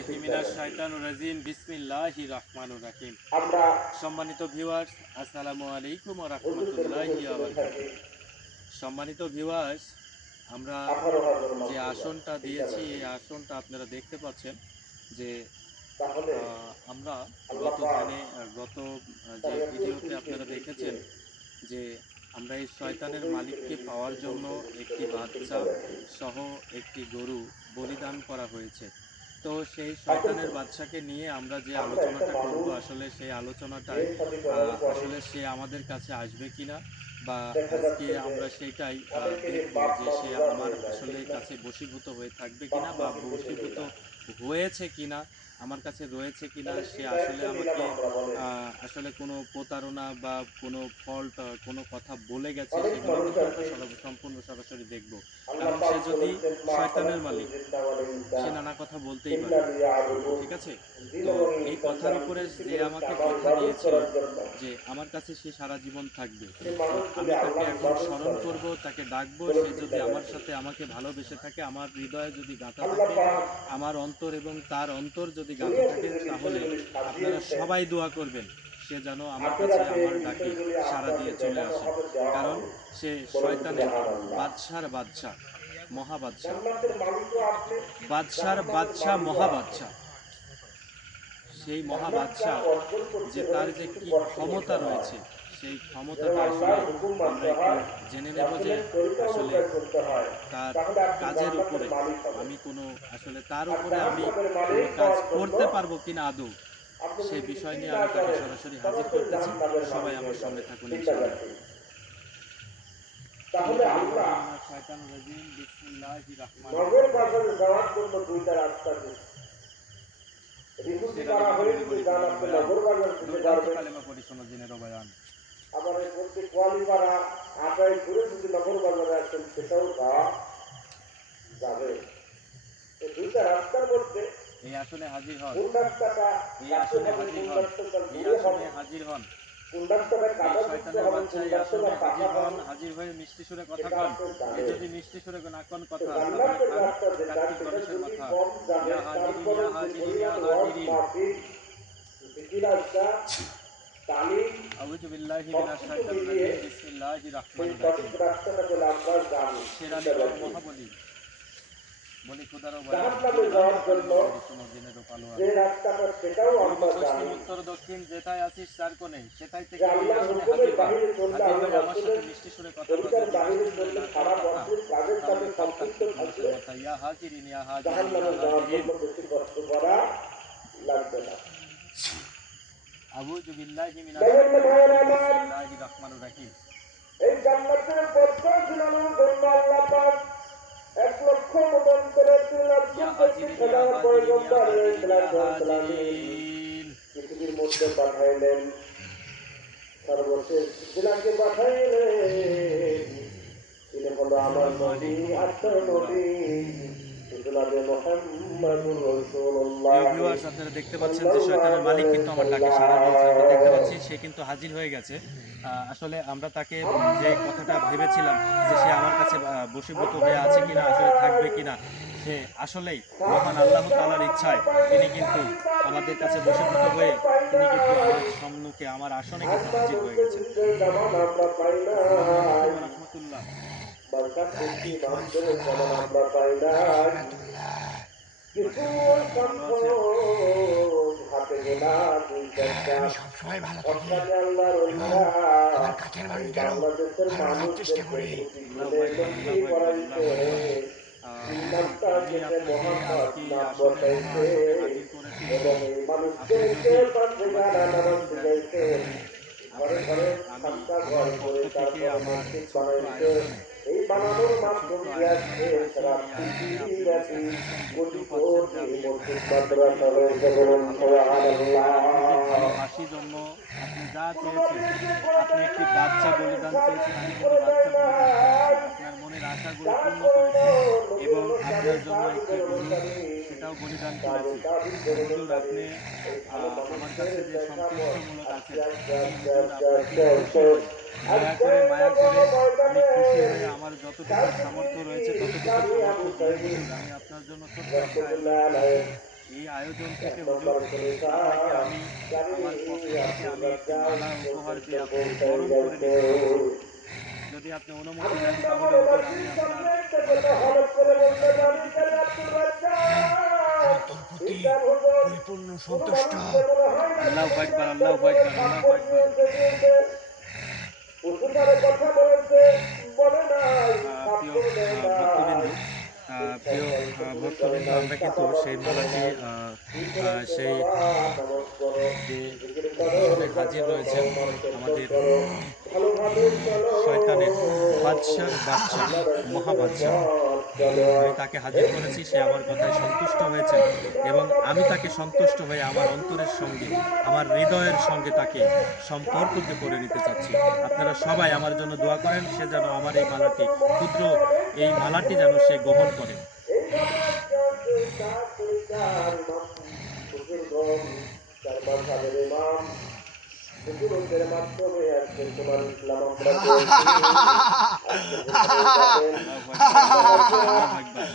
বিল্লাহি মিনাশ শাইতানির রাজিম বিসমিল্লাহির রহমানির রহিম। আমরা সম্মানিত ভিউয়ার্স, আসসালামু আলাইকুম ওয়া হুজুরদের রাহমাতুল্লাহি মুখস্থ ওয়া করে থাকি বারাকাতুহু। সম্মানিত ভিউয়ার্স, আমরা 18,000 যে মাসুলা আসনটা হিসাব দিয়েছি আছে। এই আসনটা আপনারা দেখতে পাচ্ছেন যে তাহলে আমরা আল্লাহ গত পাক ধ্যানে গত যে তার এত ভিডিওতে সৃষ্টির আপনারা বীজকে দেখেছেন যে আমরা এই সেই শয়তানের ছোটই থেকে মালিককে পাওয়ার বৃক্ষের জন্য বন্ধু একটি এবং বাচ্চা শিক্ষা দেখে। সহ একটি গরু বলিদান করা হয়েছে। তো সেই অথচ শয়তানের বাচ্চাকে নিয়ে আমরা যে আমরা একটা আলোচনাটা করব, মানুষ আসলে সেই আলোচনাটায় বিয়ে শাদী করার পরে আসলে সে আমাদের কাছে আসবে কিনা, বা দেখা আজকে যাচ্ছে যে আমরা সেটাই অনেকেরই দেখব বাপ যে মা সে বুঝা আমার হয়ে যায়, আসলে ঠিক না? কাছে বশীভূত হয়ে থাকবে বাপ কিনা বা মাকে পেতে দেয় বশীভূত না। হয়েছে কিনা, আমার কাছে রয়েছে কিনা, তাহলে কি সে আসলে দায়িত্ব নিলাম আমাকে আমরা বলেন? আসলে কোনো প্রতারণা বা কোনো ফল্ট কোনো কথা বলে গেছে, অনেক সেগুলো মানুষ কিন্তু আমরা আছে সম্পূর্ণ সরাসরি দেখব। আল্লাহ কারণ পাক সে যদি বলেছেন মা শয়তানের খালাকতুল মালিক, জিন্না ওয়াল ইনসা সে নানা কথা বলতেই ইল্লা পারে, লিয়াবুদুন। ঠিক আছে? জিন তো এবং এই ইনসানকে কথার আমি উপরে সৃষ্টি যে করেছি আমাকে আমার কথা ইবাদত দিয়েছিল করার জন্য। যে আমার কাছে সে সারা জীবন থাকবে, সে তো মানুষ যদি আমি তাকে আল্লাহর এখন ইবাদত স্মরণ করে না, করব, তাকে ডাকবো। বলুন সে ঠিক যদি না আমার ব্যাঠি? সাথে আমাকে ভালোবেসে থাকে, আমার হৃদয়ে যদি গাঁথা আল্লাহ থাকে, পাক আমার অন্তর এবং তার অন্তর যদি গাঁথা দুনিয়াতে থাকে, যে তাহলে বিষয়গুলি আপনারা সাজিয়েছেন সবাই দোয়া করবেন সে যেন আমার কাছে আখিরাতে আমার এই ডাকে বিষয়গুলি সাড়া আপনাকে দিয়ে চলে দেখানো আসে। হবে, দেওয়া কারণ হবে। সে বলুন শয়তানের সুবহানাল্লাহ। বাদশার বাদশা, মহাবাদশা, জান্নাতের মালিকও আপনি, বাদশার জাহান্নামের বাদশা, মালিকও আপনি। মহাবাদশা। সেই জান্নাতটা মহাবাদশা অর্জন করতে যে হলে তার যে কিছু কি কষ্ট করতে ক্ষমতা হয়। রয়েছে, সেই যেমন ক্ষমতাটা আসলে আল্লাহর হুকুম আমরা মানতে একটু হয়, জেনে নেব যে রাসূলের তরিকা আসলে অনুযায়ী চলতে হয়। তার তাহলে আপনি কাজের জান্নাতের উপরে মালিক হবেন। আমি কোনো আসলে তার আর উপরে আমি জাহান্নামের কোনো মালিক কাজ হওয়ার জন্য করতে পারবো কিনা আদৌ, আপনি সেই যদি বিষয় কিছুই নিয়ে না আমি তাকে করেন, সরাসরি হাজির সরাসরি করতেছি। জাহান্নামের সবাই মালিক আমার হয়ে সঙ্গে যাবেন। থাকুন ঠিক না ইনশাআল্লাহ। ব্যাঠি? আউযু তাহলে আল্লাহ বিল্লাহি মিনাশ শাইতানির রাজিম বিসমিল্লাহির রহমানির নগর রহিম। বাজারে যাওয়ার জন্য দুইটা রাস্তা দিচ্ছে। রিপোর্টি সেরা করা লিখে তৈরি হয়েছে করি যান খুদারো আপনি বয়ান, নগর বাজার থেকে দুর্দান্ত পারবেন। কালেমা পড়ি শোনো জিনেরও বয়ান। আবার এই বলতে কোয়ালিপাড়া আটাই ঘুরে যদি নগর বাজারে আসেন সেটাও যাওয়া যাবে। এই দুইটা রাস্তার মধ্যে এই আসনে হাজির হন, কোন রাস্তাটা এই কাটতে আসনে হবে, হাজির কোন হন, রাস্তাটা এই দূরে আসনে হবে, হাজির হন। কোন রাস্তাটা এই কাদা যুক্ত শয়তানের হবে, বাচ্চা কোন এই আসনে রাস্তাটা হাজির পাকা হন, হবে, হাজির হয়ে মিষ্টি সুরে কথা সেটা কন। আপনি এ জানেন। যদি মিষ্টি সুরে না কন তো কথা, তাহলে জান্নাতের খান রাস্তা যেটা কার্তিক সেটা গণেশের যদি মাথা। কম ইয়া জানেন হাজিরিন, তারপরে ইয়া যে হাজিরিন, ইয়া পরিমাণ ওয়াজ হাজিরিন। মাহফিল জিকির আজকার তালিম আউযু বিল্লাহি মিনাশ সবকিছু শাইতানির মিলিয়ে রাজিম বিসমিল্লাহির সেই রহমানির রহিম। সঠিক রাস্তাটা পেলে আমরা জানি সেরা চিন্তা লিখো রাখি। মহাবলী, বলি খুদারও বয়ান, জাহান্নামে দুর্দান্ত যাওয়ার জন্য কালেমা পড়ি শোনো জিনেরও পালোয়ান। যে রাস্তাটা সেটাও পূর্ব আমরা পশ্চিম জানি উত্তর দক্ষিণ যেথায় আছিস চার কোণে, সেটাই যে থেকে এই আল্লাহর আসনে হুকুমের হাজির হ। বাহিরে চললে, হাজির আল্লাহ হয়ে আমার সাথে রাসূলের মিষ্টি সুরে কথা কর। তরিকার যদি বাহিরে মিষ্টি সুরে চললে না কন সারা কথা, বছর কাজের সাথে তাহলে খান সম্পৃক্ত কার্তিক থাকলে গণেশের মাথা। ইয়া হাজিরিন, ইয়া হাজিরিন, ইয়া জাহান্নামে যাওয়ার হাজিরিন। জন্য বেশি কষ্ট করা লাগবে না। আউযু বিল্লাহি মিনাশ তাহলে শাইতানির ভাইয়েরা রাজিম আমার, বিসমিল্লাহির রহমানির রহিম। এই জান্নাতের পথটা ঝুলানোর জন্য আল্লাহ পাক 1,00,000 মতান্তরের 3,00,000 ইয়া খেলার হাজিরিন, ইয়া পয়গম্বর হাজিরিন, ইয়া সালাম হাজিরিন। পৃথিবীর মধ্যে পাঠাইলেন। সর্বশেষ জেলাকে পাঠাইলেন, তিনি হলো আমার আসসালামু নবী, আলাইকুম ওয়া আত্মার রাহমাতুল্লাহ। নবী জনাবে মুহাম্মদুর প্রিয় রাসূলুল্লাহ ভিউয়ার্স, আপনারা দেখতে পাচ্ছেন যে সাল্লাল্লাহু শয়তানের মালিক আলাইহি কিন্তু আমার ডাকে সাড়া দিয়েছে। আমরা দেখতে ওয়াসাল্লাম। পাচ্ছি সে কিন্তু হাজির হয়ে গেছে। আসলে আমরা তাকে আমার যে নবী কথাটা ভেবেছিলাম যে সে আমার কাছে মুহাম্মদ বশীভূত আপনার হয়ে আছে কিনা, আসলে দরজায় থাকবে কিনা, সে আসলেই মহান সামনে আল্লাহ তাআলার যাওয়ার আমরা ইচ্ছায় পাইনি, তিনি কিন্তু সাথীটা আমাদের কাছে বিদায় বশীভূত আমরা হয়ে পাই তিনি কিন্তু নাই, আমার সম্মুখে, আমার আসনে কিন্তু আমরা হাজির হয়ে বলতে গেছেন। বিজয় জামান আমরা পাই আসসালামু আলাইকুম নাই, ওয়া রাহমাতুল্লাহ। বাদশা কুর্তি ওয়ালাইকুম মানদের আসসালাম জামান আমরা পাই নাই। রহমতুল্লাহ। কিছু বাদশা মশাই, আপনি ভালো আছেন? সংখ্যক হাতে গোনা দুই চারটা আমি সবসময় ভালো থাকি হকানি আল্লাহর এবং অলিরা আমার কাছের এই মানুষদেরও বাংলাদেশের ভালো রাখার চেষ্টা মানুষদেরকে করি। টুপি আল্লাহু খুলে আকবার, লুঙ্গি আল্লাহু আকবার, পরাইছে, আল্লাহু আকবার। তিন হুজুর, নামটা আমি কেটে আপনাকে মোহাম্মদ আজকে নাম আসনে বসাইছে মহাসনে হাজির করেছি। এবং এই আপনি মানুষদেরকে যদি পাশে আমাকে গানা নামাজ অনুমতি দেন, শিখাইছেন। তাহলে ঘরে আপনাকে ঘরে আমি সাতটা ঘর আমার করে পক্ষ থেকে তারপরে আমার মসজিদ ছোট্ট বানাইছে। আয়োজনে, এই আমি বানানোর একটা মাধ্যম ছোট্ট দিয়ে আয়োজন আজকে করেছি। সারা এই আয়োজনে আপনি পৃথিবীব্যাপী উপস্থিত হয়েছেন, কোটি দেখতেও পাচ্ছেন যে কোটি আমি মসজিদ আপনাকে মাদ্রাসা রয়েছে, অনেক বেশি বলুন ভালোবাসি। আর আপনি যে সুবহানাল্লাহ। ভালোবাসি জন্য আপনি যা কোন চেয়েছেন, নবীর যে ঘরে আপনি দেয় একটি বাচ্চা নাই, বলিদান চেয়েছেন, আমি সাবিত্রী কিন্তু ঘরে দেয় বাচ্চা বলিদান করেছি। নাই, আপনার মনের আশাগুলো পূর্ণ তারপরে করেছি নবীর এবং অনুসারী, আপনার জন্য একটি সাহাবীদের গরু, অনুসারী, সেটাও বলিদান তাবে করেছি। তাবিদের হুজুর, অনুসারী, আপনি এই ভালো আমার মানুষদের কাছে যে দেখার পর সন্তুষ্টমূলক আস্তে আছেন, আস্তে আমি আস্তে হুজুর আস্তে আপনাকে আস্তে খুশি আস্তে হই। দয়া আজকে করে, মায়া বড় করে আমি ময়দানে খুশি হয়ে আমার যতটুকু সামর্থ্য সাইফুদ্দিন রয়েছে ততটুকু ইসলামী আবু সামর্থ্য দিয়ে সাইদ হুজুর আমি আপনার জন্য ছোট্ট একটা আয়োজন রহমতুল্লাহ করেছি। আলাইহি এই আয়োজন থেকে হুজুর আপনাকে আমি আমার পক্ষ থেকে আমি একটি মালা উপহার দিয়ে আপনাকে বরণ করে নিতে চাচ্ছি। যদি আপনি অনুমতি দেন তাহলে হুজুর আমি আপনার মালাটি হুজুরের সামনে ধরিয়ে দিতে চাই। আমি তোর প্রতি পরিপূর্ণ সন্তুষ্ট। আল্লাহু আকবার, আল্লাহু আকবার, আল্লাহু আকবার। কথা বলেছে বলে নাই প্রিয় ভক্তবিন্দু, প্রিয় ভক্তবিন্দু, আমরা কিন্তু সেই মালাটি সেই যে আসলে হাজির রয়েছেন আমাদের শয়তানের বাদশার বাচ্চা, মহাবাদশাহ। আমি তাকে হাজির করেছি, সে আমার কথায় সন্তুষ্ট হয়েছেন এবং আমি তাকে সন্তুষ্ট হয়ে আমার অন্তরের সঙ্গে, আমার হৃদয়ের সঙ্গে তাকে সম্পর্ককে করে নিতে চাচ্ছি। আপনারা সবাই আমার জন্য দোয়া করেন, সে যেন আমার এই মালাটি, ক্ষুদ্র এই মালাটি যেন সে গ্রহণ করে। হুজুরদের মাধ্যমে আজকে তোমার ইসলাম আমরা আল্লাহু আকবার, আল্লাহু আকবার।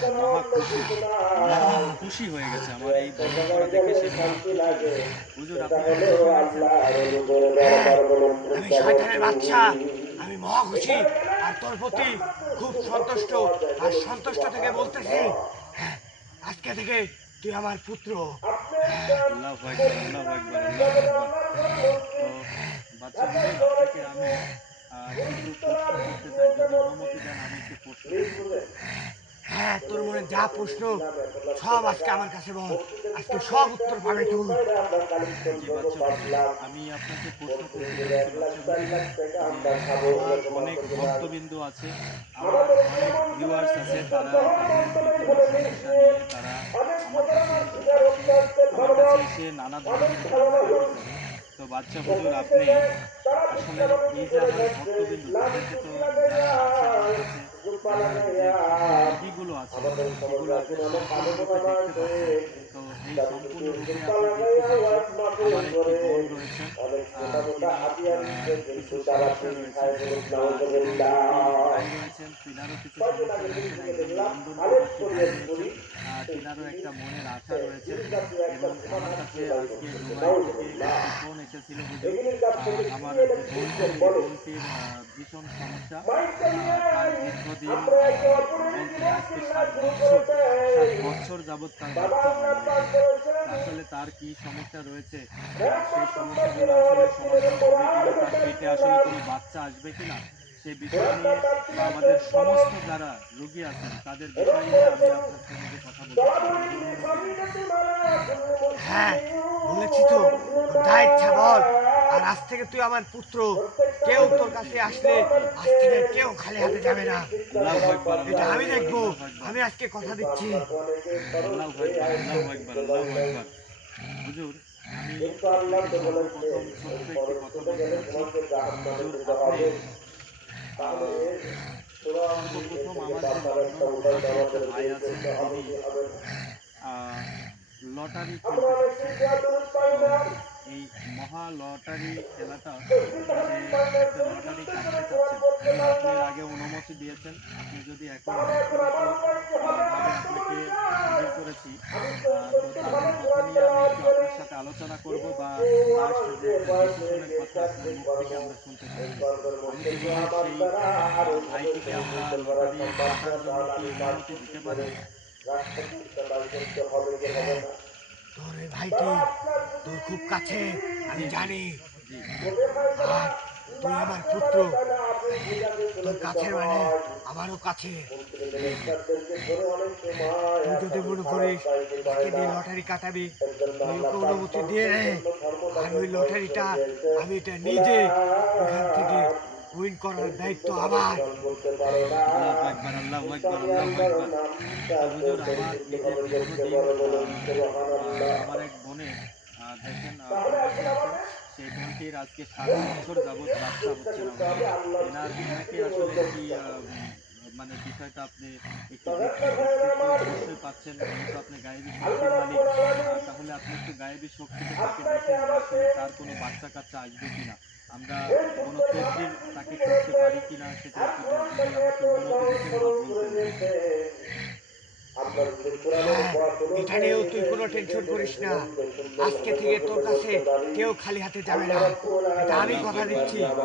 সে মহা খুশি, মহা খুশি হয়ে গেছে আমার এই বরণ করা দেখে, সে মহা খুশি হয়ে গেছে। হুজুর আপনি কি খুশি হয়েছেন? আমি শয়তানের বাচ্চা, আমি মহা খুশি আর তোর প্রতি খুব সন্তুষ্ট। আর সন্তুষ্ট থেকে বলতেছি, হ্যাঁ, আজকে থেকে তুই আমার পুত্র। আল্লাহু আকবার, আল্লাহু আকবার, আল্লাহু আকবার। তো বাচ্চা হুজুর আপনাকে আমি কিছু প্রশ্ন করতে চাই, যদি অনুমতি দেন আমি একটু প্রশ্ন করতে চাই। হ্যাঁ, তোর মনে যা প্রশ্ন সব আজকে আমার কাছে বল, আজকে সব উত্তর পাবে তুই। জি বাচ্চা হুজুর, আমি আপনাকে প্রশ্ন করতে চাচ্ছি বাচ্চা হুজুর, যে আমার অনেক ভক্তবিন্দু আছে, আমার অনেক ভিউয়ার্স আছে, তারা তাদের বিভিন্ন সমস্যা নিয়ে তারা আমার কাছে এসে নানা ধরনের কান্নাকাটি করে। তো বাচ্চা হুজুর আপনি আসলে এই যে আমার ভক্তবিন্দু তাদেরকে তো যারা আছে আমার কাছে, যারা যে রোগীগুলো আছে এগুলো আপনি সম্পূর্ণরূপে দেখতে পাচ্ছেন। তো এই সম্পূর্ণরূপে আপনি দেখতে পাচ্ছেন আমার একটি বোন রয়েছেন, তিনি কিছু সমস্যা রয়েছে, এবং একটি ভাই রয়েছেন, তিনারও কিছু সমস্যা রয়েছেন, একজন লন্ডন প্রবাসী ভাই রয়েছেন, তিনারও একটা মনের আশা রয়েছে। এবং আমার কাছে আজকে দুবাই থেকে একটি ফোন এসেছিল হুজুর, আমার যে বোনটি, এই বোনটির ভীষণ সমস্যা, তার দীর্ঘদিন বলতে আজকে 7 বছর যাবৎ তার বাচ্চা হয়নি হুজুর। তো আসলে তার কি সমস্যা রয়েছে, সেই সমস্যাগুলো আসলে সমাধান হবে কিনা, তার পেটে আসলে কোনো বাচ্চা আসবে কিনা, সে বিষয় নিয়ে বা আমাদের সমস্ত যারা রোগী আছেন তাদের বিষয় নিয়ে আমি আপনার সঙ্গে যে কথা বলতে চাই, যদি অনুমতি দেন। হ্যাঁ, বলেছি তো, তোর যা ইচ্ছা বল। আর আজ থেকে তুই আমার পুত্র, কেউ তোর জি কাছে জি আসলে আজ থেকে কেউ খালি হাতে যাবে না। আল্লাহু আকবার, এটা আল্লাহু আমি আকবার, দেখবো। আল্লাহু আকবার, আমি আজকে কথা দিচ্ছি। আল্লাহু আকবার, আল্লাহু আকবার, আল্লাহু আকবার। হুজুর আমি আপনাকে সর্বপ্রথম ছোট্ট একটি কথা বলতে চাচ্ছি। হুজুর আপনি আহ, সর্বপ্রথম আমার যে লন্ডন প্রবাসী একটা ভাই আছেন, তিনি আহ, লটারি খেলতে চাচ্ছেন। তো এই মহা লটারি খেলাটা, সে একটা লটারি কাটতে চাচ্ছেন। হুজুর আপনি এর আগে অনুমতি দিয়েছেন, আপনি যদি এখন ব্যক্তিগত ভাবে আপনাকে হাজির করেছি, তো তাদের কথা নিয়ে আমি একটু আপনার সাথে আলোচনা করব, বা লাস্ট যে একটা ডিসিশনের কথা আপনার মুখ থেকে আমরা শুনতে চাচ্ছি। আমি কি হুজুর সেই ভাইটিকে আমরা লটারি কাটার জন্য কি অনুমতি দিতে পারি? তোর এই ভাইটি তোর খুব কাছে, জি আমি জি জানি। জি আর তুই আমার পুত্র, তোর কাছের মানে আমারও কাছে। জি জি তুই যদি মনে করিস তাকে দিয়ে লটারি কাটাবি, তুই ওকে অনুমতি দিয়ে রে। আর ওই লটারিটা আমি এটা নিজে ওইখান থেকে উইন করার দায়িত্ব আমার। আল্লাহু আকবার, আল্লাহু আকবার, আল্লাহু আকবার। তো হুজুর আমার এই যে দীর্ঘদিন আমার এক বোনের দেখেন প্রবাসী আছেন, সেই বোনটির আজকে 7 বছর যাবৎ বাচ্চা হচ্ছে না হুজুর। এনাকে আসলে কি মানে বিষয়টা আপনি একটু দেখতে দেখতে তো অবশ্যই পাচ্ছেন, যেহেতু আপনি গায়েবী শক্তির মালিক, তাহলে আপনি একটু গায়েবী শক্তিতে তাকে দেখেন যে আসলে তার কোনো বাচ্চা কাচ্চা আসবে কিনা, আমরা কোনো তদবির তাকে করতে পারি কিনা, সেটা একটু যদি আমাকে অনুমতি দিতেন বা বলতেন হুজুর। আপনার যদি কোরআনের পড়াশোনা এটা নিয়েও তুই কোনো টেনশন করিস না। আজকে থেকে তোর কাছে কেউ খালি হাতে যাবে না, এটা আমি কথা দিচ্ছি। আর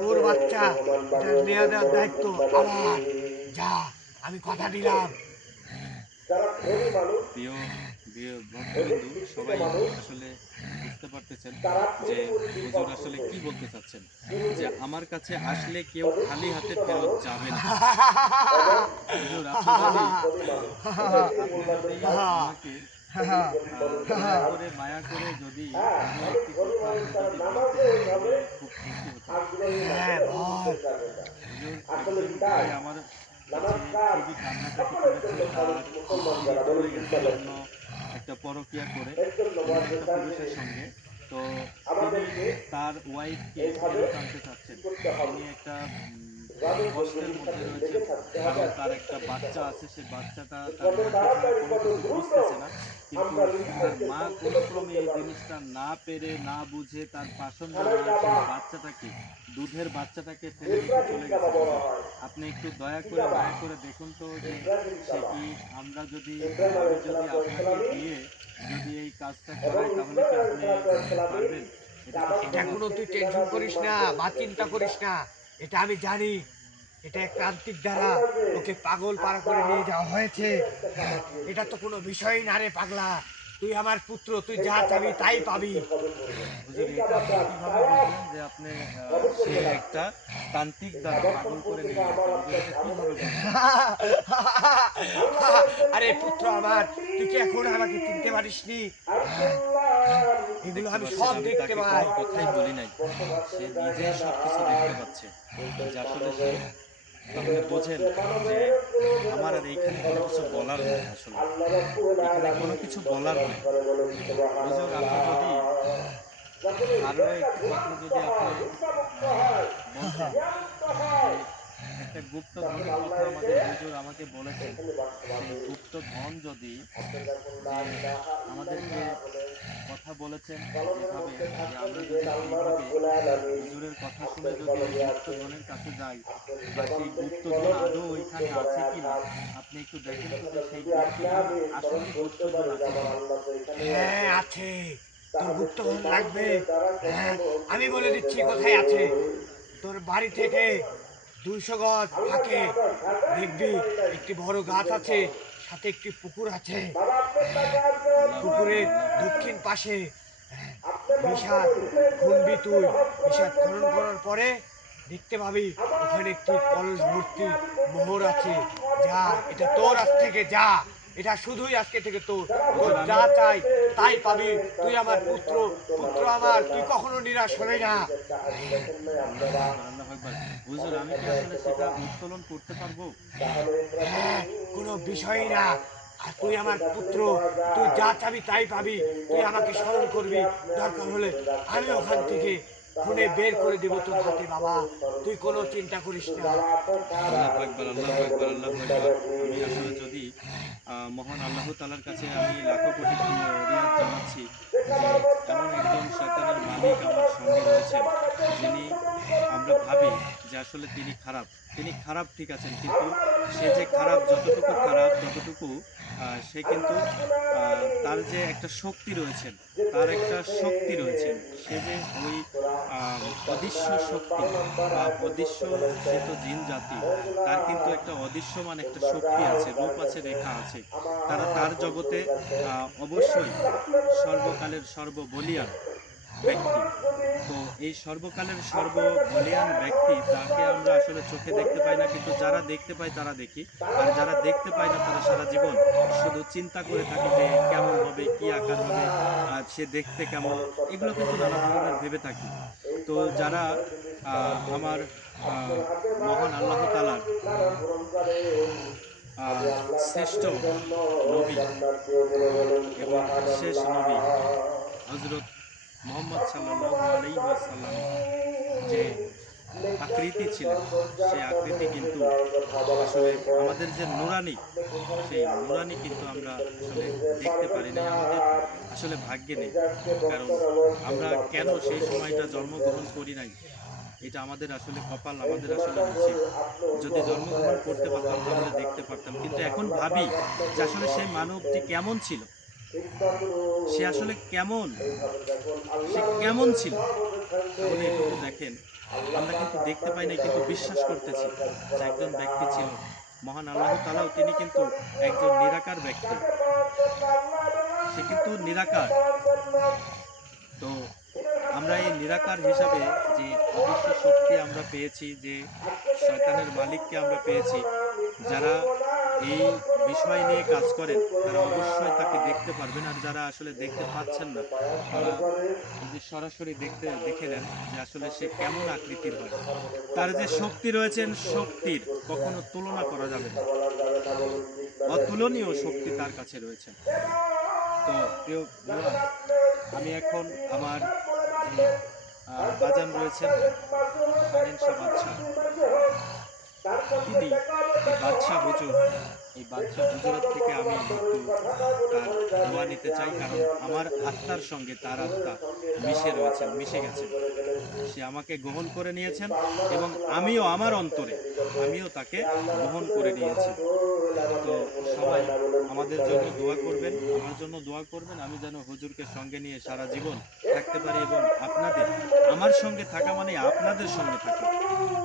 তোর বাচ্চা এটা নেওয়া দেওয়ার দায়িত্ব আমার। যা, আমি কথা দিলাম। যারা ধনী মানুষ, প্রিয় প্রিয় ভক্তবিন্দু, সবাই আসলে বুঝতে পারতেছেন তারা যে হুজুর আসলে কি বলতে চাচ্ছেন, যে আমার কাছে আসলে কেউ খালি হাতে ফেরত যাবে না। হুজুর আপনি যদি আমাকে দয়া করে মায়া করে যদি আরো একটি কথা আপনি যদি বলতেন তাহলে খুব খুশি হতাম। আগ্রহী হ্যাঁ মানুষ বল। হুজুর আসলে একজন তাই ভাই আমার কাছে নমস্কার খুবই কান্নাকাটি সকলের করেছে, জন্য তার মুসলমান স্ত্রী যারা বলে চলে গেছে ইসলামের অন্য একটা পরকীয়া করে এর জন্য অন্য একটা পুরুষের সঙ্গে। তো তিনি আমাদেরকে তার ওয়াইফকে এইভাবে ফেরত আনতে চাচ্ছেন। করতে হবে। তিনি একটা যাদের কষ্টের বন্ধুদের মধ্যে সাথে রয়েছেন, লেগে থাকতে হবে, কারণ তার একটা চেষ্টা করতে বাচ্চা হবে। আছে, সেই বাচ্চাটা তার যত মুখে ছাড়া তাড়াতাড়ি কোনো যত কিছু দ্রুত বুঝতেছে না, কিন্তু আমরা তার নিজেদেরকে মা কোনো সংশোধন ক্রমে করতে এই পারি জিনিসটা না পেরে না বুঝে তার পাষণ্ড খানায় মা কাবা সেই বাচ্চাটাকে, দুধের বাচ্চাটাকে ফেলে রেখে ইব্রাহিম চলে কাবা গেছে। বলা হুজুর হয়। আপনি একটু দয়া কি করে কাবা? মায়া করে দেখুন তো যে ইব্রাহিম সে কাবা। কি, আমরা যদি ইব্রাহিম আমি আলাইহিস যদি আপনাকে সালামি দিয়ে যদি এই কাজটা এবং করাই তাহলে কি ইব্রাহিম আপনি আলাইহিস সালামি পারবেন? এটা কি কাবা এটা সম্ভব? কোনো তুই টেনশন করিস না বা চিন্তা করিস না, এটা আমি জানি। এটা এক প্রান্তিক দ্বারা ওকে পাগল পাড়া করে নিয়ে যাওয়া হয়েছে। এটা তো কোনো বিষয়ই না রে পাগলা। তুই আমার পুত্র, তুই যা চাবি তাই পাবি। হুজুর এটা আপনি কিভাবে বুঝলেন যে আপনি সে একটা তান্ত্রিক দ্বারা পাগল করে নিয়ে গেছে? হুজুর এটা কিভাবে বুঝলেন? আরে পুত্র আমার, তুই কি এখন আমাকে চিনতে পারিসনি? এগুলো দেখতে আমি পাচ্ছেন সব আমি দেখতে তাকে পাই। কোনো কথাই বলি নাই, সে নিজেই সব কিছু দেখতে পাচ্ছে। যে আসলে সে, তাহলে বোঝেন যে আমার আর এইখানে কোনো কিছু বলার নাই, আসলে এখানে কোনো কিছু বলার নাই। হুজুর আপনি যদি আরো একটি কথা যদি আপনি বলতেন যে একটা গুপ্তধনের কথা আমাদের হুজুর আমাকে বলেছেন, সেই গুপ্তধন যদি, যে আমাদেরকে কথা বলেছেন যেভাবে, যে আমরা যদি সেইভাবে হুজুরের কথা শুনে যদি ওই গুপ্তধনের কাছে যাই, বা সেই গুপ্তধন আদৌ ওইখানে আছে কিনা, আপনি একটু দেখেন তো যে সেই গুপ্তধন আসলে গুপ্তধন আছে কিনা। হ্যাঁ আছে। তোর গুপ্তধন লাগবে? হ্যাঁ, আমি বলে দিচ্ছি কোথায় আছে। তোর বাড়ি থেকে 200 গজ ফাঁকে দেখবি একটি বড় গাছ আছে, সাথে একটি পুকুর আছে। আল্লাহু আকবার, পুকুরের আল্লাহু আকবার। দক্ষিণ পাশে বিষাদ খুনবি তুই। বিষাদ খনন করার পরে দেখতে পাবি ওখানে একটি কলস ভর্তি মোহর আছে। যা, এটা তোর আজ থেকে যা। এটা শুধুই আজকে থেকে তোর। তোর হুজুর আমি, যা চাই তাই পাবি। তুই আমার পুত্র, পুত্র আমার, তুই কখনো নিরাশ হবে না। আল্লাহু আকবার, আল্লাহু আকবার। হুজুর আমি কি আসলে সেটা উত্তোলন করতে পারবো? হ্যাঁ, কোনো বিষয়ই না। আর তুই আমার পুত্র, তুই যা চাবি তাই পাবি। তুই আমাকে স্মরণ করবি, দরকার হলে আমি ওখান থেকে খুনে বের করে দেবো তোর হাতে বাবা। তুই কোনো চিন্তা করিস না। আল্লাহু আকবার, আল্লাহু আকবার, আল্লাহু আকবার। আমি আসলে যদি মহান আল্লাহ তাআলার কাছে আমি লাখো কোটি রিয়াজ জানাচ্ছি যে এমন একজন শয়তানের মালিক আমার সঙ্গে রয়েছেন, যিনি, আমরা ভাবি যে আসলে তিনি খারাপ, তিনি খারাপ ঠিক আছেন, কিন্তু সে যে খারাপ, যতটুকু খারাপ ততটুকু সে কিন্তু তার যে একটা শক্তি রয়েছেন, তার একটা শক্তি রয়েছেন, সে যে ওই অদৃশ্য শক্তি বা অদৃশ্য, সে তো জিন জাতি, তার কিন্তু একটা অদৃশ্যমান একটা শক্তি আছে, রূপ আছে, রেখা আছে। তারা তার জগতে অবশ্যই সর্বকালের সর্ববলিয়ান ব্যক্তি। তো এই সর্বকালের সর্ববলিয়ান ব্যক্তি, তাকে আমরা আসলে চোখে দেখতে পাই না, কিন্তু যারা দেখতে পায় তারা দেখি। আর যারা দেখতে পায় না তারা সারা জীবন শুধু চিন্তা করে থাকে যে কেমন হবে, কি আকার হবে, আর সে দেখতে কেমন, এগুলো কিন্তু নানা ধরনের ভেবে থাকি। তো যারা আমার মহান আল্লাহ তাআলার শ্রেষ্ঠ নবী এবং শেষ নবী হজরত মুহাম্মদ সাল্লাল্লাহু আলাইহি ওয়াসাল্লামের যে আকৃতি ছিলেন, সেই আকৃতি কিন্তু আসলে আমাদের যে নুরানি, সেই নুরানি কিন্তু আমরা আসলে দেখতে পারি নাই, আমাদের আসলে ভাগ্যে নেই। কারণ আমরা কেন সেই সময়টা জন্মগ্রহণ করি নাই, এটা আমাদের আসলে কপাল, আমাদের আসলে নসিব। যদি জন্মগ্রহণ করতে পারতাম তাহলে দেখতে পারতাম, কিন্তু এখন ভাবি যে আসলে সেই মানবটি কেমন ছিল, সে আসলে কেমন, সে কেমন ছিল। তাহলে এটুকু দেখেন, আমরা কিন্তু দেখতে পাই না, কিন্তু বিশ্বাস করতেছি যে একজন ব্যক্তি ছিল। মহান আল্লাহ তাআলাও তিনি কিন্তু একজন নিরাকার ব্যক্তি, সে কিন্তু নিরাকার। তো আমরা এই নিরাকার হিসাবে যে অদৃশ্য শক্তি আমরা পেয়েছি, যে শয়তানের মালিককে আমরা পেয়েছি, যারা এই বিষয় নিয়ে কাজ করেন তারা অবশ্যই তাকে দেখতে পারবেন। আর যারা আসলে দেখতে পাচ্ছেন না, তারা যদি সরাসরি দেখে নেন যে আসলে সে কেমন আকৃতির হয়। তার যে শক্তি রয়েছেন, শক্তির কখনো তুলনা করা যাবে না, অতুলনীয় শক্তি তার কাছে রয়েছে। তো প্রিয় ভিউয়ার, আমি এখন আমার যে বাজান রয়েছেন শাহিন শাহ বাদশাহ, তিনি এই বাদশাহ হুজুর, এই বাদশাহ হুজুরের থেকে আমি একটু তার দোয়া নিতে চাই, কারণ আমার আত্মার সঙ্গে তার আত্মা মিশে গেছেন। সে আমাকে গ্রহণ করে নিয়েছেন এবং আমিও আমার অন্তরে আমিও তাকে গ্রহণ করে নিয়েছি। তো সবাই আমাদের জন্য দোয়া করবেন, আমার জন্য দোয়া করবেন, আমি যেন হুজুরকে সঙ্গে নিয়ে সারা জীবন থাকতে পারি। এবং আপনাদের, আমার সঙ্গে থাকা মানে আপনাদের সঙ্গে থাকা,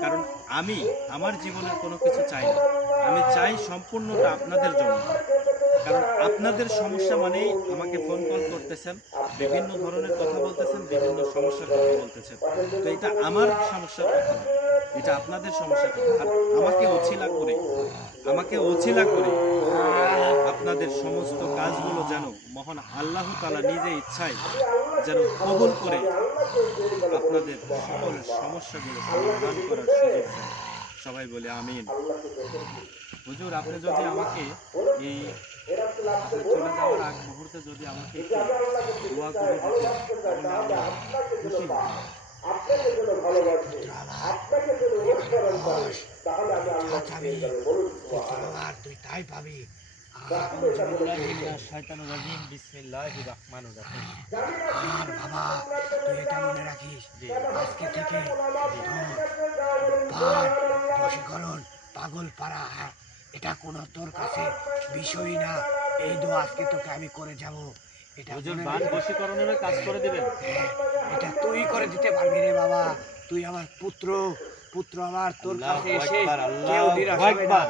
কারণ আমি আমার জীবনের কোনো কিছু চাই না, আমি চাই সম্পূর্ণটা আপনাদের জন্য। কারণ আপনাদের সমস্যা মানেই আমাকে ফোন কল করতেছেন, বিভিন্ন ধরনের কথা বলতেছেন, বিভিন্ন সমস্যার কথা বলতেছেন। তো এটা আমার সমস্যার কথা না, এটা আপনাদের সমস্যার কথা। আর আমাকে ওছিলা করে আপনাদের সমস্ত কাজগুলো যেন মহান আল্লাহ তাআলা নিজে ইচ্ছায় যেন কবুল করে আপনাদের সকল সমস্যাগুলো সমাধান করার সুযোগ দেন। সবাই বলে আমিন। হুজুর, আপনি যদি আমাকে এই আপনি চলে যাওয়ার আগ মুহূর্তে যদি আমাকে একটু দোয়া করে দিতেন তাহলে আমি খুশি হতাম। আপনাকে যেন ভালোবাসি, পুত্র আমার, আপনাকে যেন এখানে অনুসরণ করি, বস। তাহলে আমি তুই যা আল্লাহ চাবি, বলুন পুত্র আমার, তুই তাই পাবি। আউযু বিল্লাহি মিনাশ শাইতানির রাজিম, বিসমিল্লাহির রাহমানির রাহিম। আর বাবা, তুই এটা মনে রাখিস, জি আজকে থেকে জি তোর পাঠ, বশীকরণ, পাগল পাড়া, এটা কোনো তোর কাছে বিষয়ই না। এই দোয়া আজকে তোকে আমি করে যাব, এটা হুজুর, মনে বান রাখিস। বশীকরণের কাজ করে দিবেন। হ্যাঁ, এটা তুই করে দিতে পারবি রে বাবা। তুই আমার পুত্র, পুত্র আমার, তোর কাছে আল্লাহু এসে আকবার, কেউ আল্লাহু নিরাশ হবে না। আকবার।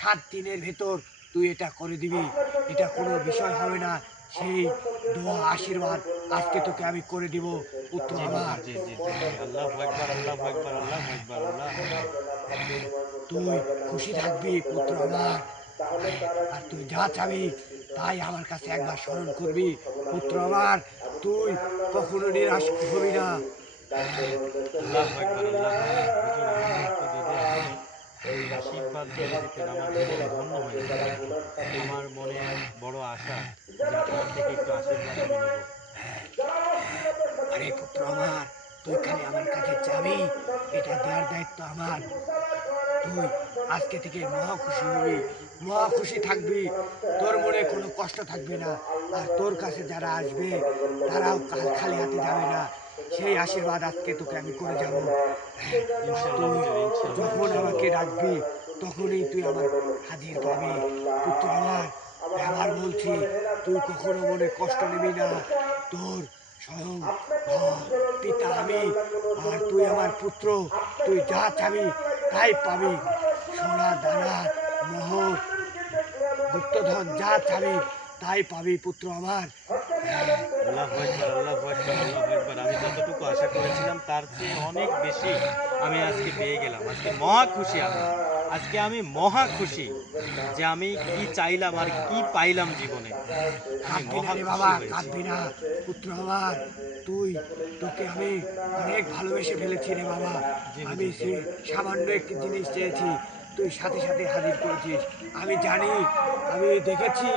7 দিনের ভেতর তুই এটা করে দিবি, এটা কোনো বিষয় হবে না। সেই দোয়া আশীর্বাদ আজকে তোকে আমি করে দিব, পুত্র জি আমার। হুজুর, জি জি জি জি। আল্লাহু আকবার, আল্লাহু আকবার, আল্লাহু আকবার, আল্লাহ। তুই খুশি থাকবি, পুত্র আমার। আর তুই যা চাবি তাই আমার কাছে একবার স্মরণ করবি, পুত্র আমার। তুই কখনো নিরাশ হবি না। আল্লাহু আকবার, আল্লাহু আকবার। হুজুর, আমাকে একটু যদি আপনি এই আশীর্বাদ করে দিতেন, আমার জীবন ধন্য হয়ে যেত। আমার মনে বড় আশা যে আপনার থেকে একটু আশীর্বাদ আমি নেব। আরে পুত্র আমার, তুই খালি আমার কাছে যাবি, এটা দেওয়ার দায়িত্ব আমার। তুই আজকে থেকে মহা খুশি হবি, মহা খুশি থাকবি। তোর মনে কোনো কষ্ট থাকবে না। আর তোর কাছে যারা আসবে তারাও খালি হাতে যাবে না। সেই আশীর্বাদ আজকে তোকে আমি করে যাব। আর ইনশাআল্লাহ তুই হুজুর, ইনশাআল্লাহ, যখন আমাকে ইনশাআল্লাহ। ডাকবি তখনই তুই আমার হাজির পাবি, পুত্র আমার। আবার বলছি, তুই কখনো মনে কষ্ট নিবি না। তোর স্বয়ং পিতা আমি, আর তুই আমার পুত্র। তুই যা চাবি তাই পাবি। সোনা দানা, মোহর, গুপ্তধন যা চাবি তাই পাবি, পুত্র আমার। আল্লাহু আকবার, আল্লাহু আকবার, আল্লাহু আকবার। আমি যতটুকু আশা করেছিলাম তার চেয়ে অনেক বেশি আমি আজকে পেয়ে গেলাম। আজকে মহা খুশি আমি। আজকে আমি মহা খুশি যে আমি কি চাইলাম আর কি পাইলাম জীবনে। আমি কাঁদবি না মহা রে খুশি বাবা, হয়েছি। কাঁদবি না, পুত্র আমার। তুই, তোকে আমি অনেক ভালোবেসে ফেলেছি রে বাবা। জি আমি হুজুর, জি। সে সামান্য একটি জিনিস চেয়েছি, তুই সাথে সাথে হাজির করেছিস। আমি জানি, আমি দেখেছি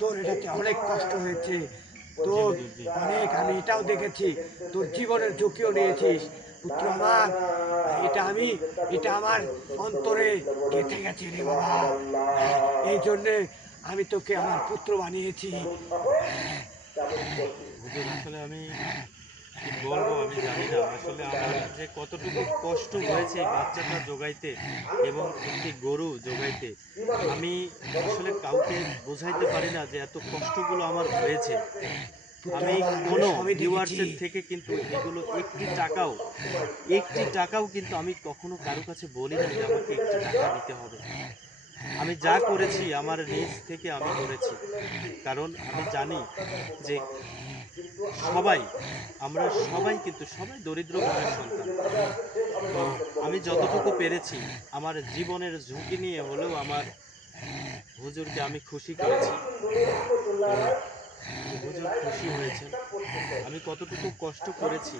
তোর এটাতে অনেক কষ্ট হয়েছে। জি তোর হুজুর, জি। অনেক, আমি এটাও দেখেছি তোর জীবনের ঝুঁকিও নিয়েছিস, পুত্র আমার। এটা আমি, এটা আমার অন্তরে গেঁথে গেছে রে বাবা। এই জন্যে আমি তোকে আমার পুত্র বানিয়েছি। হুজুর, আসলে আমি কি বলবো আমি জানি না, আসলে আমার যে কতটুকু কষ্ট হয়েছে এই বাচ্চাটা জোগাইতে এবং একটি গরু জোগাইতে, আমি আসলে কাউকে বোঝাইতে পারি না যে এত কষ্টগুলো আমার হয়েছে। পুত্র আমি আমার, আমি কোনো সবই দেখেছি। ভিউয়ার্সের থেকে কিন্তু এগুলো একটি টাকাও কিন্তু আমি কখনো কারো কাছে বলি না যে আমাকে একটি টাকা দিতে হবে। আমি যা করেছি আমার নিজ থেকে আমি করেছি, কারণ আমি জানি যে সবাই আমরা সবাই দরিদ্র ঘরের সন্তান। তো আমি যতটুকু পেরেছি আমার জীবনের ঝুঁকি নিয়ে হলেও আমার হুজুরকে আমি খুশি করেছি। তো হুজুর খুশি হয়েছেন। আমি কতটুকু কষ্ট করেছি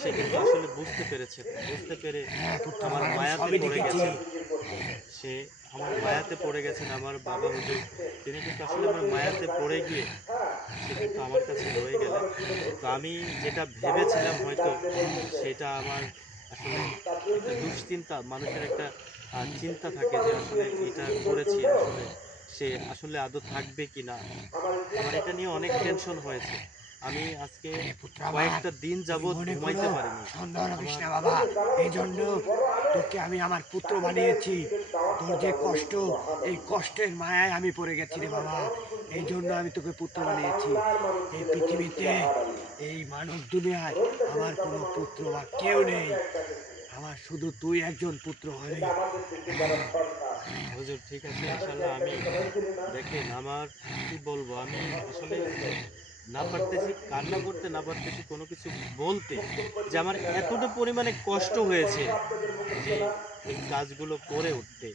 সে কিন্তু আসলে বুঝতে পেরে হ্যাঁ পুত্র আমার আমার, আমি মায়াতে সবই পড়ে দেখেছি। গেছেন। সে আমার মায়াতে পড়ে গেছেন, আমার বাবা হুজুর। তিনি কিন্তু আসলে আমার মায়াতে পড়ে গিয়ে সে কিন্তু আমার কাছে রয়ে গেলেন। তো আমি যেটা ভেবেছিলাম হয়তো সেটা আমার আসলে একটা দুশ্চিন্তা, মানুষের একটা চিন্তা থাকে যে আসলে এটা করেছি, আসলে সে আসলে আদৌ থাকবে কি না। আমার এটা নিয়ে অনেক টেনশন হয়েছে। আমি আজকে আরে পুত্র আমার, কয়েকটা দিন তুই যাবৎ মনে কোনো ঘুমাইতে পারিনি। সন্দেহ রাখিস আমার না বাবা। এই জন্য তোকে আমি আমার পুত্র বানিয়েছি। তোর যে কষ্ট, এই কষ্টের মায়ায় আমি পড়ে গেছি রে বাবা। এই জন্য আমি তোকে পুত্র বানিয়েছি। এই পৃথিবীতে, এই মানব দুনিয়ায় আমার কোনো পুত্র বা কেউ নেই। আমার শুধু তুই একজন পুত্র হলে। হুজুর ঠিক আছে ইনশাল্লাহ। আমি দেখেন আমার কি বলবো, আমি আসলে না পারতেছি কান্না করতে, না পারতেছি কোনো কিছু বলতে, যে আমার এতটা পরিমাণে কষ্ট হয়েছে যে এই কাজগুলো করে উঠতে।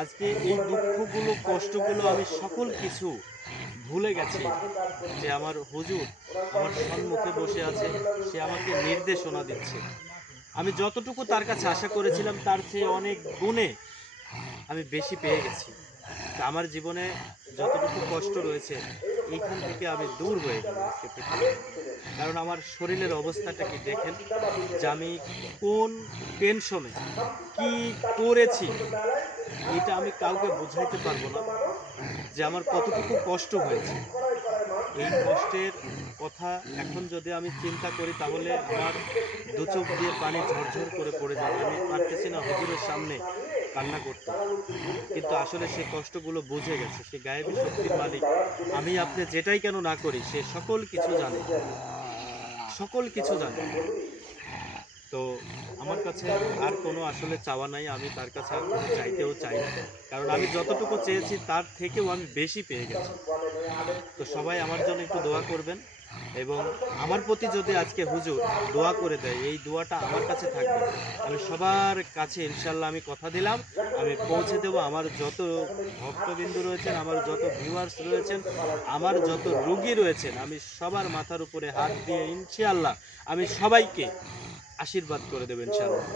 আজকে এই দুঃখগুলো কষ্টগুলো আমি সকল কিছু ভুলে গেছি, যে আমার হুজুর আমার সম্মুখে বসে আছে, সে আমাকে নির্দেশনা দিচ্ছে। আমি যতটুকু তার কাছে আশা করেছিলাম তার চেয়ে অনেক গুণে আমি বেশি পেয়ে গেছি। তা আমার জীবনে যতটুকু কষ্ট রয়েছে এইখান থেকে আমি দূর হয়ে গেলাম আজকে পৃথিবী থেকে। কারণ আমার শরীরের অবস্থাটা কি দেখেন, যে আমি কোন টেনশনে কি করেছি এটা আমি কাউকে বোঝাইতে পারবো না, যে আমার কতটুকু কষ্ট হয়েছে। এই কষ্টের কথা এখন যদি আমি চিন্তা করি তাহলে আমার দু চোখ দিয়ে পানি ঝরঝর করে পড়ে যাবে। আমি পারতেছি না হুজুরের সামনে কান্না করতে। কিন্তু আসলে সে কষ্টগুলো বুঝে গেছে, সে গায়েবী শক্তির মালিক। আমি আপনি যেটাই কেন না করি সে সকল কিছু জানে, সকল কিছু জানে। তো আমার কাছে আর কোনো আসলে চাওয়া নাই, আমি তার কাছে আর কোনো চাইতেও চাই না, কারণ আমি যতটুকু চেয়েছি তার থেকেও আমি বেশি পেয়ে গেছি। তো সবাই আমার জন্য একটু দোয়া করবেন, এবং আমার প্রতি যদি আজকে হুজুর দোয়া করে দেয় এই দোয়াটা আমার কাছে থাকবে। আমি সবার কাছে ইনশাল্লাহ আমি কথা দিলাম আমি পৌঁছে দেব। আমার যত ভক্তবিন্দু রয়েছেন, আমার যত ভিউয়ার্স রয়েছেন, আমার যত রুগী রয়েছেন, আমি সবার মাথার উপরে হাত দিয়ে ইনশাল্লাহ আমি সবাইকে আশীর্বাদ করে দেবেন ইনশাল্লাহ।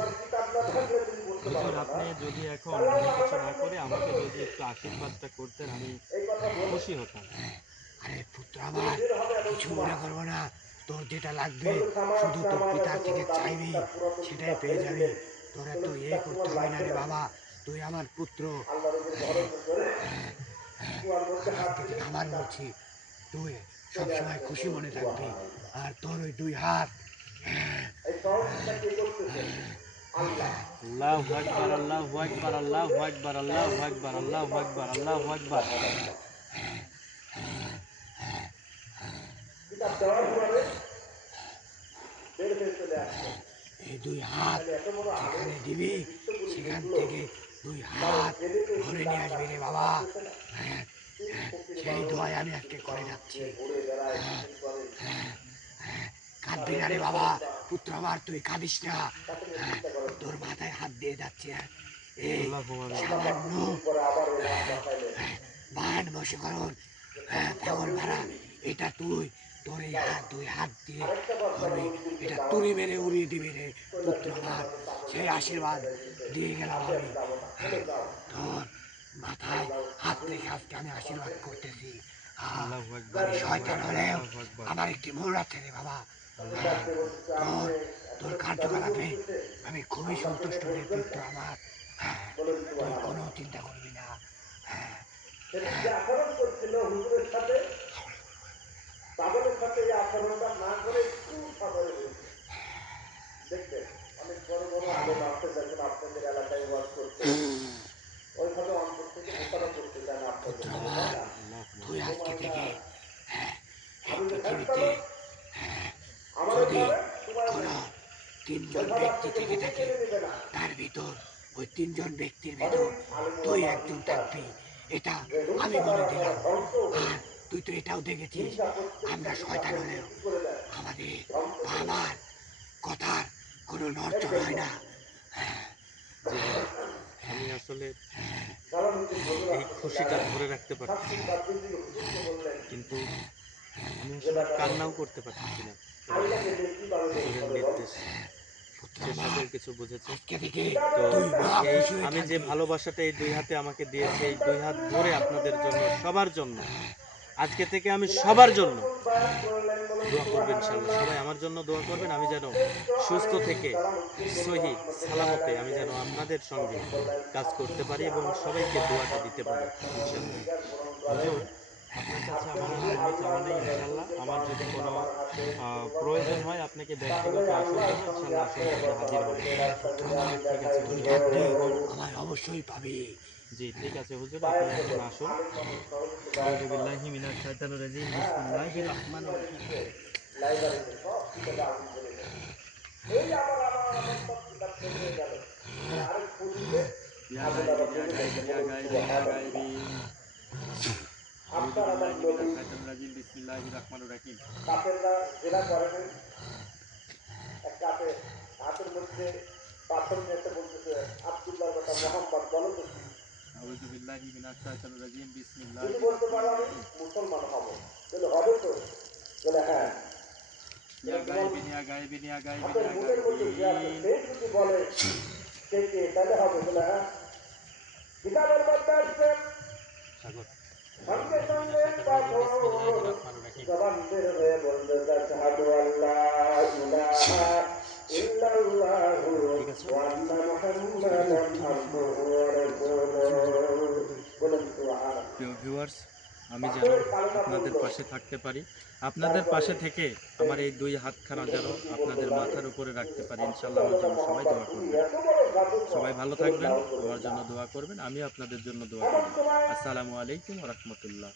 হুজুর আপনি যদি এখন অন্য কিছু না করে আমাকে যদি একটু আশীর্বাদটা করতেন আমি খুশি হতাম। আরে পুত্র আমার, কিছু মনে করবো না। তোর যেটা লাগবে শুধু তোর পিতার থেকে চাইবি, সেটাই পেয়ে যাবি। তোর এত করতে হবে না রে বাবা। তুই আমার পুত্র। আজকে থেকে আমার বলছি, তুই সবসময় খুশি মনে থাকবি। আর তোর ওই দুই হাত, আল্লাহু আকবার, আল্লাহু আকবার, আল্লাহু আকবার, আল্লাহু আকবার, আল্লাহু আকবার, আল্লাহু আকবার। কিতাব দেওয়ার পরে বের হয়ে চলে আসছে। এই দুই হাত এত বড় আলো যেখানে দিবি, বিশ্বগুলি সেখান দেখলো থেকে দুই তার হাত জেনেতে ভরে নিয়ে আসবি রে বাবা। লাগতেছে না। হ্যাঁ, ফকির সেই মানুষ দোয়াই আমি আজকে করে যাচ্ছি। যে ঘুরে বেড়ায় ফকির করে কাঁদবি না রে বাবা। পুত্র আমার, তুই কাঁদিস না। তাকে নিয়ে চিন্তা করেন। তোর মাথায় হাত দিয়ে যাচ্ছে এই আল্লাহুম্মা আমিন। সামান্য পরে আবার এই রাত বাঁচাইলেন। বান বশীকরণ, পাগল ভাড়া, এটা তুই তোর এই হাত, দুই হাত দিয়ে আরেকটা বাচ্চা ধরবি। মন্দিরকে এটা দাও তুড়ি মেরে উড়িয়ে দিবি রে চলে পুত্র আসছে আমার। তোমাদের কাপড় সেই আশীর্বাদ দিয়ে গেলাম হাতে আমি। যাবো না চলে যাও। তোর মাথায় হাত রেখে আজকে আমি আশীর্বাদ করতেছি। আল্লাহু আকবার, আমি আল্লাহু শয়তান আকবার, হলেও আল্লাহু আকবার। আমার একটি মূল আছে রে বাবা। ডাকতে বলতেছে তোর আপনি তোর এখন কার্যকলাপে করতেছে আমি খুবই আল্লাহকে সন্তুষ্ট নিয়ে রে বলবেন পুত্র না আমার। বলেন তুই সুবহানাল্লাহ। কোনো চিন্তা করবি না। সেদিন যে আচরণ করছিল হুজুরের সাথে পাগলের সাথে এই আচরণটা না করে একটু সাদরে পৃথিবীতে যদি কোনো তিনজন ব্যক্তি থেকে থাকে, তার ভিতর ওই তিনজন ব্যক্তির ভিতর তুই একজন থাকবি, এটা আমি বলে দিলাম। আর তুই তো এটাও দেখেছিস, আমরা শয়তান হলেও আমাদের আমার কথার কোনো নড়চড় হয় না। জি হুজুর, আমি আসলে এই খুশিটা ধরে রাখতে পারছি না, কিন্তু আমি আসলে কান্নাও করতে পারতেছি না। হুজুরের নির্দেশ, সে সকল কিছু বুঝেছে। আজকে থেকে তো তুই মহা এই খুশি হয়ে আমি যে থাকবি। ভালোবাসাটা এই দুই হাতে আমাকে দিয়েছে, এই দুই হাত ধরে আপনাদের জন্য, সবার জন্য, আজকে থেকে আমি সবার জন্য দোয়া করবেন ইনশাল্লাহ। সবাই আমার জন্য দোয়া করবেন, আমি যেন সুস্থ থেকে সহি সালামতে আমি যেন আপনাদের সঙ্গে কাজ করতে পারি এবং সবাইকে দোয়াটা দিতে পারি ইনশাল্লাহ। হুজুর, আপনার কাছে আমার আর কোনো চাওয়া নেই ইনশাল্লাহ। আমার যদি কোনো প্রয়োজন হয় আপনাকে ব্যক্তিগত আসন দেবো ইনশাল্লাহ, আসন থেকে হাজির হব। ঠিক আছে তুই হুজুর, থাকবি, এখন আমায় অবশ্যই পাবি। জি ঠিক আছে হুজুর, আপনি এখন আসুন। আউযু বিল্লাহি মিনাশ শাইতানির রাজিম, বিসমিল্লাহির রহমানির রহিম। লাইব্রেরিতে সব কিতাব আমি বলে দেব। এই আমার সব কিতাব শেষ হয়ে গেল। আরেক পুলিশে ইয়া আবুল গায়বি আবার ইয়া বলে গায়বি ইয়া গায়বি ইয়া গায়বি। আউযু আপনার আমার বিল্লাহি নবী মিনাশ শাইতানির রাজিম, বিসমিল্লাহির রহমানির রহিম। কাপেররা জেলা করেনি, এক কাপে হাতের মধ্যে পাথর নিয়ে বলতেছে আব্দুল্লাহর কথা মোহাম্মদ বলো তো কি? আউযু বিল্লাহি মিনাশ শাইতানির রাজিম, যদি বিসমিল্লাহির বলতে পারো রহমানির আমি রহিম। মুসলমান হবো, বলে হবে তো? বলে হ্যাঁ। ইয়া গায়বি ইয়া গায়বি ইয়া গায়বি হাতের ইয়া মুখের মধ্যে যে আছে গায়বি। সেই যদি বলে সে কে, তাহলে হবে। বলে হ্যাঁ। কিতাবের মধ্যে আসছে সাগর, আউযু সঙ্গে বিল্লাহি মিনাশ সঙ্গে শাইতানির রাজিম, পাথর বিসমিল্লাহির রহমানির রহিম। জবান বের হয়ে বলতে আশহাদু আল্লাহ ইলাহা ইল্লাল্লাহু ঠিক আছে। ওয়া আন্না মুহাম্মাদান আবদুহু ওয়া রাসূলুহু। বলেন সুবহানাল্লাহ। প্রিয় ভিউয়ার্স, আমি যেন আপনাদের পাশে থাকতে পারি, আপনাদের পাশে থেকে আমার এই দুই হাতখানা যেন আপনাদের মাথার উপরে রাখতে পারি ইনশাল্লাহ, আমার জন্য সবাই দোয়া করবেন। সবাই ভালো থাকবেন, আমার জন্য দোয়া করবেন, আমি আপনাদের জন্য দোয়া করি। আসসালামু আলাইকুম ওয়া রাহমাতুল্লাহ।